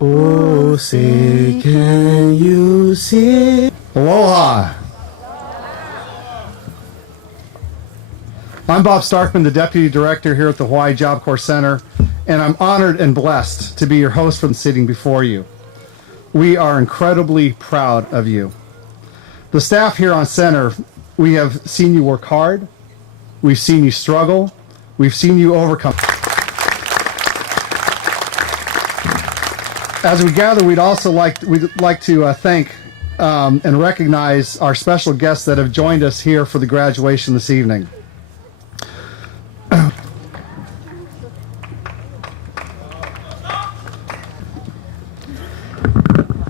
Oh, say, can you see? Aloha. I'm Bob Starkman, the Deputy Director here at the Hawaii Job Corps Center, and I'm honored and blessed to be your host from sitting before you. We are incredibly proud of you. The staff here on Center, we have seen you work hard, we've seen you struggle, we've seen you overcome. As we gather, we'd like to thank and recognize our special guests that have joined us here for the graduation this evening.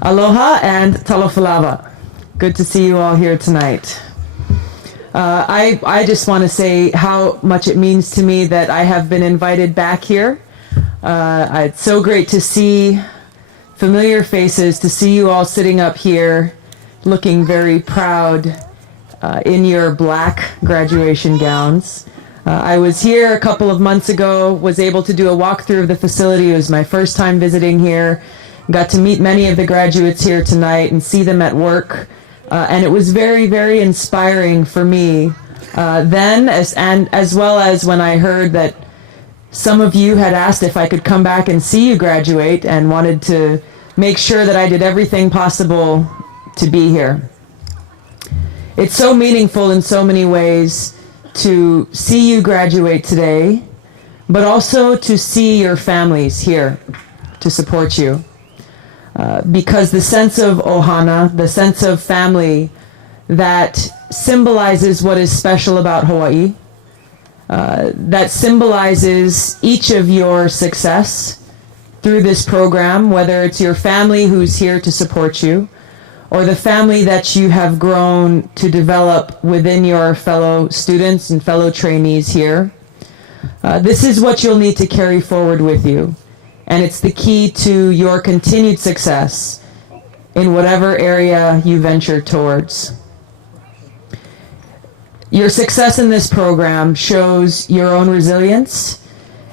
Aloha and talofalava. Good to see you all here tonight. I just want to say how much it means to me that I have been invited back here. It's so great to see familiar faces, to see you all sitting up here looking very proud in your black graduation gowns. I was here a couple of months ago, was able to do a walkthrough of the facility. It was my first time visiting here. Got to meet many of the graduates here tonight and see them at work. And it was very, very inspiring for me then, as well as when I heard that some of you had asked if I could come back and see you graduate and wanted to make sure that I did everything possible to be here. It's so meaningful in so many ways to see you graduate today, but also to see your families here to support you. Because the sense of ohana, the sense of family that symbolizes what is special about Hawaii, that symbolizes each of your success through this program, whether it's your family who's here to support you, or the family that you have grown to develop within your fellow students and fellow trainees here. This is what you'll need to carry forward with you. And it's the key to your continued success in whatever area you venture towards. Your success in this program shows your own resilience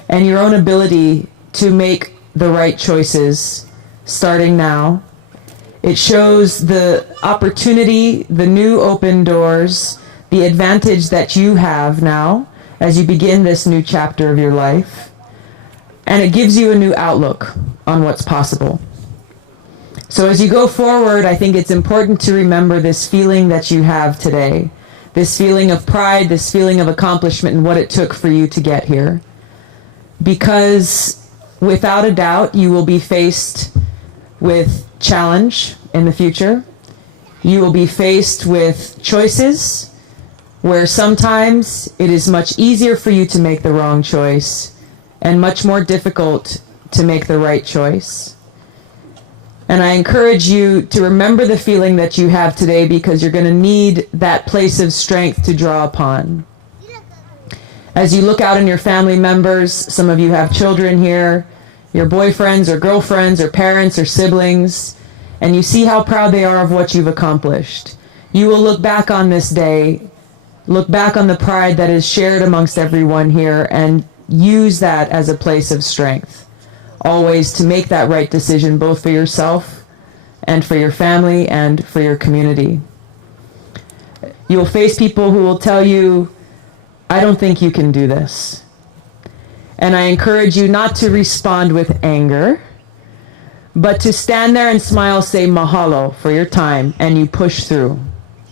and your own ability to make the right choices starting now. It shows the opportunity, the new open doors, the advantage that you have now as you begin this new chapter of your life. And it gives you a new outlook on what's possible. So as you go forward, I think it's important to remember this feeling that you have today, this feeling of pride, this feeling of accomplishment and what it took for you to get here. Because without a doubt, you will be faced with challenge in the future. You will be faced with choices where sometimes it is much easier for you to make the wrong choice and much more difficult to make the right choice. And I encourage you to remember the feeling that you have today, because you're going to need that place of strength to draw upon. As you look out on your family members, some of you have children here, your boyfriends or girlfriends or parents or siblings, and you see how proud they are of what you've accomplished. You will look back on this day, look back on the pride that is shared amongst everyone here, and use that as a place of strength, always to make that right decision, both for yourself and for your family and for your community. You'll face people who will tell you, I don't think you can do this. And I encourage you not to respond with anger, but to stand there and smile, say mahalo for your time, and you push through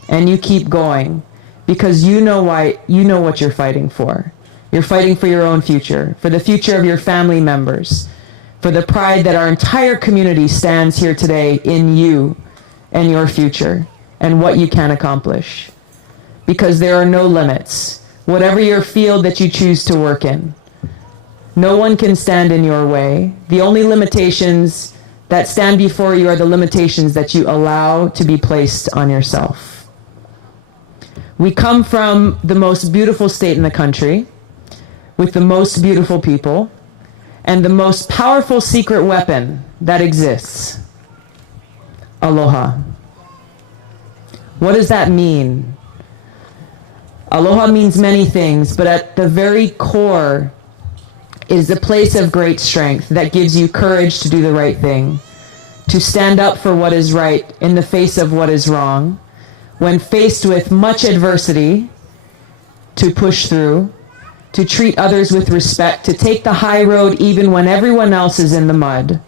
and you keep going, because you know what you're fighting for. You're fighting for your own future, for the future of your family members, for the pride that our entire community stands here today in you and your future and what you can accomplish. Because there are no limits. Whatever your field that you choose to work in, no one can stand in your way. The only limitations that stand before you are the limitations that you allow to be placed on yourself. We come from the most beautiful state in the country, with the most beautiful people, and the most powerful secret weapon that exists, aloha. What does that mean? Aloha means many things, but at the very core, is a place of great strength that gives you courage to do the right thing, to stand up for what is right in the face of what is wrong, when faced with much adversity, to push through, to treat others with respect, to take the high road even when everyone else is in the mud,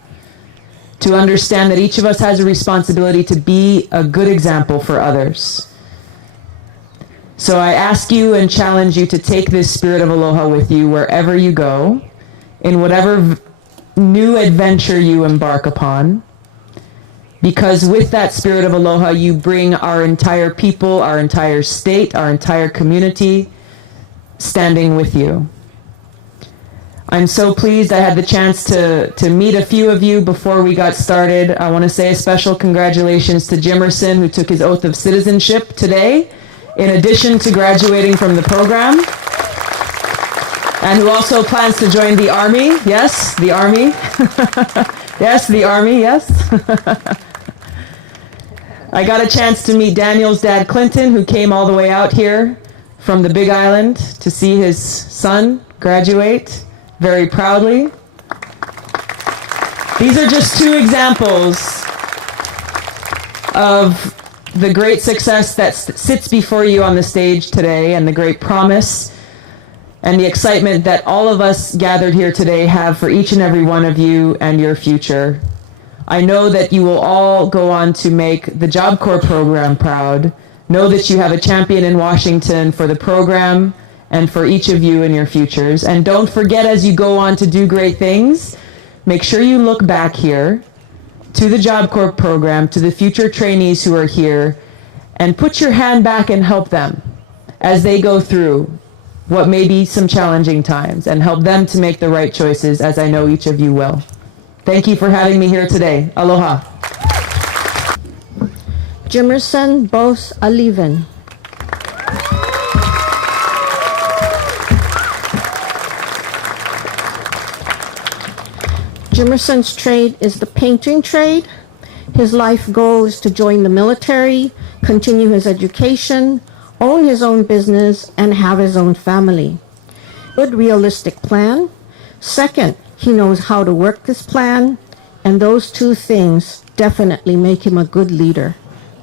to understand that each of us has a responsibility to be a good example for others. So I ask you and challenge you to take this spirit of aloha with you wherever you go, in whatever new adventure you embark upon, because with that spirit of aloha, you bring our entire people, our entire state, our entire community standing with you. I'm so pleased I had the chance to meet a few of you before we got started. I want to say a special congratulations to Jimerson, who took his oath of citizenship today, in addition to graduating from the program, and who also plans to join the Army. Yes, the Army. Yes, the Army, yes. I got a chance to meet Daniel's dad, Clinton, who came all the way out here from the Big Island to see his son graduate very proudly. These are just two examples of the great success that sits before you on the stage today, and the great promise and the excitement that all of us gathered here today have for each and every one of you and your future. I know that you will all go on to make the Job Corps program proud. Know that you have a champion in Washington for the program and for each of you in your futures. And don't forget, as you go on to do great things, make sure you look back here to the Job Corps program, to the future trainees who are here, and put your hand back and help them as they go through what may be some challenging times, and help them to make the right choices, as I know each of you will. Thank you for having me here today. Aloha. Jimerson Bose Aliven. Jimerson's trade is the painting trade. His life goal is to join the military, continue his education, own his own business, and have his own family. Good realistic plan. Second, he knows how to work this plan, and those two things definitely make him a good leader.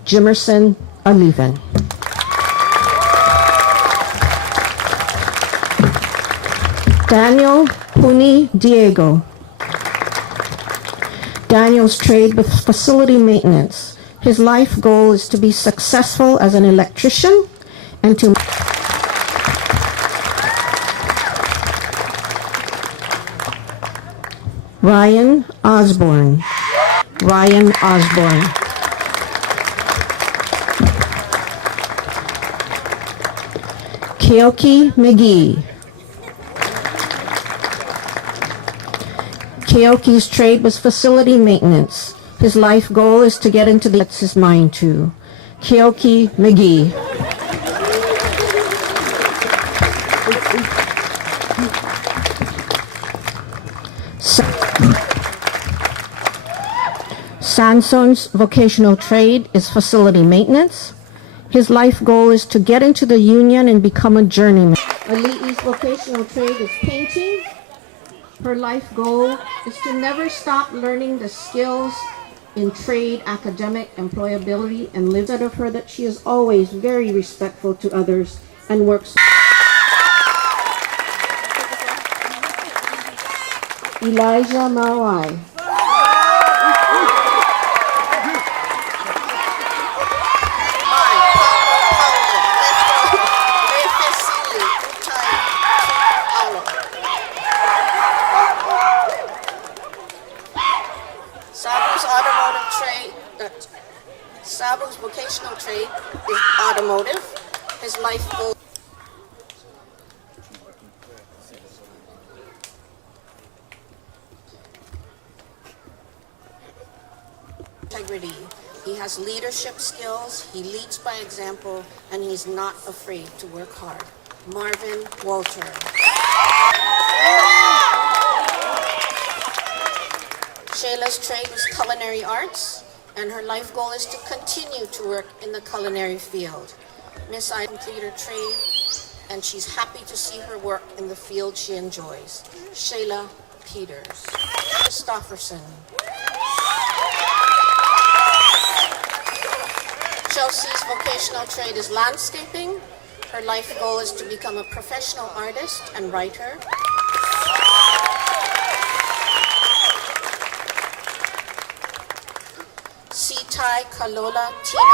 Jimerson Aliven. Daniel Puni Diego. Daniel's trade with facility maintenance. His life goal is to be successful as an electrician and to Ryan Osborne. Ryan Osborne. Keoki McGee. Keoki's trade was facility maintenance. His life goal is to get into that's his mind to. Keoki McGee. Sanson's vocational trade is facility maintenance. His life goal is to get into the union and become a journeyman. Ali'i's vocational trade is painting. Her life goal is to never stop learning the skills in trade, academic, employability, and lives out of her that she is always very respectful to others and works. Elijah Mawai. Sabu's vocational trade is automotive. His life goal integrity. He has leadership skills, he leads by example, and he's not afraid to work hard. Marvin Walter. Shayla's trade is culinary arts, and her life goal is to continue to work in the culinary field. Miss I complete her trade and she's happy to see her work in the field she enjoys. Shayla Peters. Christofferson. Chelsea's vocational trade is landscaping. Her life goal is to become a professional artist and writer. Sitai Kalola Tina.